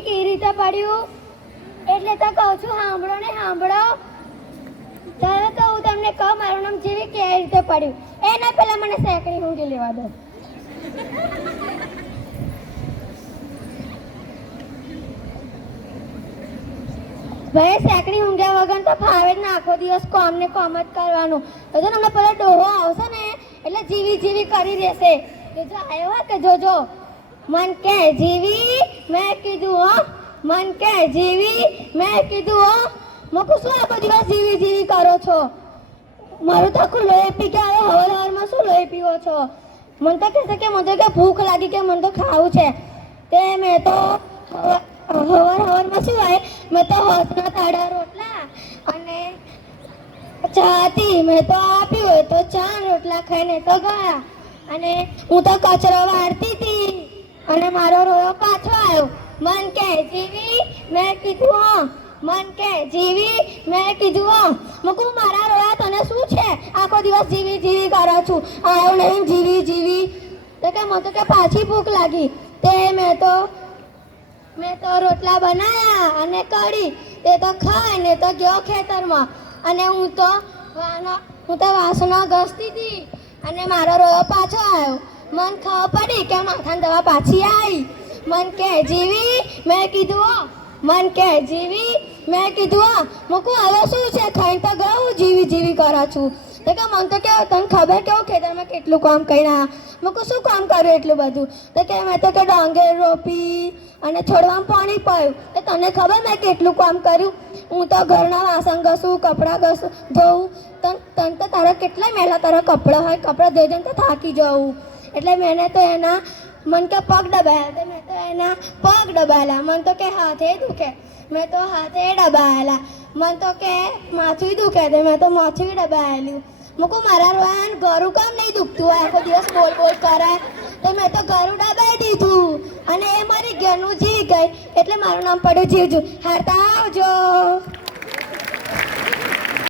જીવી કેવી રીતે પડ્યું એટલે તો કહું છું સાંભળો ને સાંભળો. ચાલો તો હું તમને કહું મારું નામ જીવી કેવી રીતે પડ્યું. એના પહેલા મને સેકડી ઊંઘી લેવા દો. ભાઈ સેકડી ઊંઘ્યા વગર તો ફાવે જ ને, આખો દિવસ કોમ ને કોમ જ કરવાનું. તો જો તમને પેલો ડોહો આવશે ને એટલે જીવી જીવી કરી દેશે. જો આવ્યો હોય કે જોજો મન કે જીવી મેં કીધું હો, મન કે જીવી મેં કીધું હો. મકુ શું આખો દિવસ જીવી જીવી કરો છો? મારું તો આખું લોહી પી કે આવ્યો. હવાર હવારમાં શું લોહી પીવો છો? મને તો કહેશે કે મને તો કે ભૂખ લાગી કે મને તો ખાવું છે. તે મેં તો હવારમાં શું હોય, મેં તો હોસના તાડા રોટલા અને ચા હતી મેં તો આપ્યું હોય તો ચા રોટલા ખાઈને તો ગયા. અને હું તો કચરો વાળતી હતી અને મારો રોયો પાછો આવ્યો. મન કે જીવી મેં કીધું હો, મન કે જીવી મેં કીધું હો. મૂકું મારા રોયા તને શું છે? આખો દિવસ જીવી જીવી કરો છું, આવ્યો નહીં જીવી જીવી. તો કે મને તો કે પાછી ભૂખ લાગી. તે મેં તો રોટલા બનાવ્યા અને કઢી. તે તો ખાઈને તો ગયો ખેતરમાં. અને હું તો વાસણો ઘસતી હતી અને મારો રોયો પાછો આવ્યો. મન ખબર પડી કે માથાની દવા પાછી આવી. મન કે જીવી મેં કીધું હો, મન કે જીવી મેં કીધું હો. મૂકું હવે શું છે? ખાઈને તો ગયું જીવી જીવી કરું છું. તો કે મને તો કેવું તને ખબર કેવું ખેતરમાં કેટલું કામ કર્યા. મૂકું શું કામ કર્યું એટલું બધું? તો કે મેં તો કે ડાંગર રોપી અને છોડવામાં પાણી પાયું. તો તને ખબર મેં કેટલું કામ કર્યું? હું તો ઘરના વાસણ ઘસું, કપડાં ધોઉં. તને તો તારા કેટલા મેલા તારા કપડાં હોય, કપડાં ધોઈ જઈને તો થાકી જવું. એટલે મેં તો એના મન કે પગ દબાયા. તો મેં તો એના પગ દબાયેલા. મન તો કે હાથે દુખે, મેં તો હાથે દબાયેલા. મન તો કે માથું દુખે, તો મેં તો માથું દબાયેલું. મૂકું મારા રોયાન ગરું કામ નહીં દુખતું હોય, આખો દિવસ બોલ બોલ કરે. તો મેં તો ગરું દબાઈ દીધું અને એ મારી ઘરનું જીવી ગઈ. એટલે મારું નામ પડ્યું જીવજુ. હારતા આવજો.